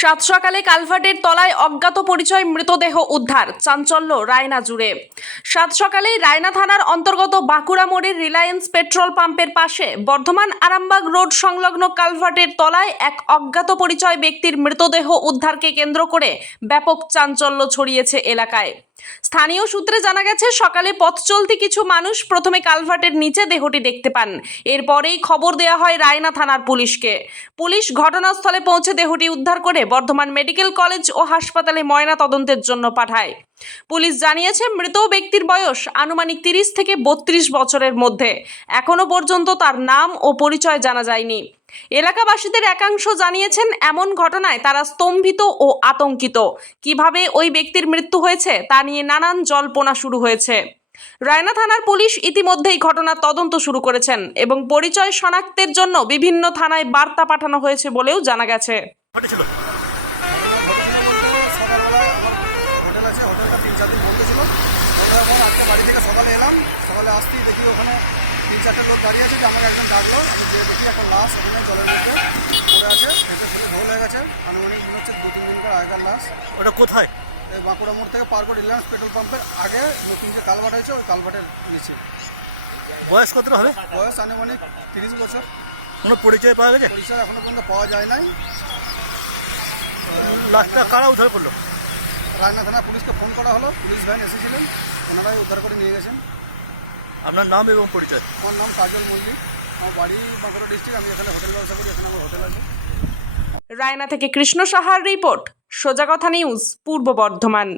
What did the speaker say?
সাত সকালে কালভার্টের তলায় অজ্ঞাত পরিচয় মৃতদেহ উদ্ধার, চাঞ্চল্য রায়না জুড়ে। সাত সকালেই রায়না থানার অন্তর্গত বাঁকুড়া মোড়ের রিলায়েন্স পেট্রোল পাম্পের পাশে বর্ধমান আরামবাগ রোড সংলগ্ন কালভার্টের তলায় এক অজ্ঞাত পরিচয় ব্যক্তির মৃতদেহ উদ্ধারকে কেন্দ্র করে ব্যাপক চাঞ্চল্য ছড়িয়েছে এলাকায়। স্থানীয় সূত্রে জানা গেছে, সকালে পথ চলতি কিছু মানুষ প্রথমে কালভার্টের নিচে দেহটি দেখতে পান। এরপরেই খবর দেওয়া হয় রায়না থানার পুলিশকে। পুলিশ ঘটনাস্থলে পৌঁছে দেহটি উদ্ধার করে বর্ধমান মেডিকেল কলেজ ও হাসপাতালে ময়না তদন্তের জন্য পাঠায়। পুলিশ জানিয়েছে, মৃত ব্যক্তির বয়স আনুমানিক 30 থেকে 32 বছরের মধ্যে। এখনো পর্যন্ত তার নাম ও পরিচয় জানা যায়নি। এলাকাবাসীদের একাংশ জানিয়েছেন, এমন ঘটনায় তারা স্তম্ভিত ও আতঙ্কিত। কিভাবে ওই ব্যক্তির মৃত্যু হয়েছে তা নিয়ে নানান জল্পনা শুরু হয়েছে। রায়না থানার পুলিশ ইতিমধ্যেই ঘটনার তদন্ত শুরু করেছেন এবং পরিচয় শনাক্তের জন্য বিভিন্ন থানায় বার্তা পাঠানো হয়েছে বলেও জানা গেছে। বাড়ি থেকে সকালে এলাম, সকালে আসতেই দেখি ওখানে 3-4টে লোক দাঁড়িয়ে আছে, যে আমাকে একজন ডাকলো। আমি যে দেখি এখন লাশ ওখানে জলের মধ্যে পড়ে আছে, সেটা ফেলে ঝোল হয়ে গেছে। আনুমানিক মনে হচ্ছে 2-3 দিনকার আগেকার লাশ। ওটা কোথায়? এই বাঁকুড়া মোড় থেকে পার করে রিলায়েন্স পেট্রোল পাম্পের আগে নতুন যে কালভার্ট হয়েছে, ওই কালভার্টের নিচে। বয়স কতটা হবে? বয়স আনুমানিক 30 বছর। কোনো পরিচয় পাওয়া গেছে? পরিচয় এখনো পর্যন্ত পাওয়া যায় নাই। লাশটা কারা উদ্ধার করলো? রায়না থানা পুলিশকে ফোন করা হলো, পুলিশ ভ্যান এসেছিলেন, ওনারাই উদ্ধার করে নিয়ে গেছেন। আপনার নাম এবং পরিচয়? আমার নাম কাজল মল্লিক, আমার বাড়ি বাঁকুড়া ডিস্ট্রিক্ট। আমি এখানে হোটেল ব্যবসা করি, এখানে আমার হোটেল আছে। রায়না থেকে কৃষ্ণ সাহার রিপোর্ট, সোজা কথা নিউজ, পূর্ব বর্ধমান।